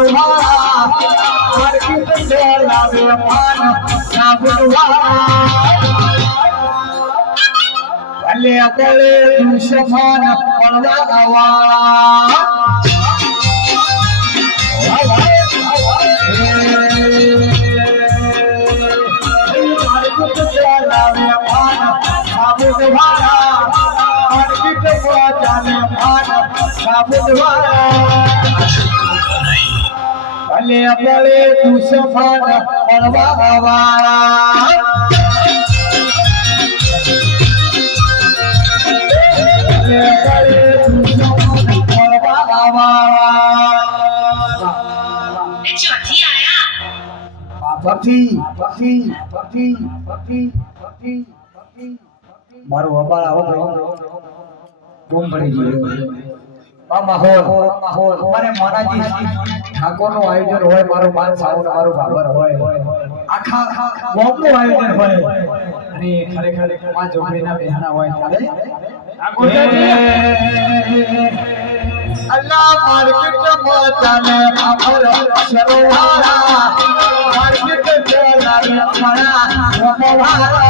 સાબુદવાળા market ચલાવે પાન સાબુદવાળા ભલે ભલે દુશ્મન પડવા વાળા ભલે ભલે દુશ્મન પડવા વાળા મારું વપાળ આવો બૂમ પડી ગયો માહોલ મારે માનાજી ઠાકોર નું આયોજન હોય મારું માન સાઉન્ડ મારું બાબર હોય આખા ગામનું આયોજન હોય અને ખરેખર માં જોગીના બહેના હોય ત્યારે અલ્લાહ માર્કેટ માં ચાલે અમર શરવાળા માર્કેટ ચાલે અમારા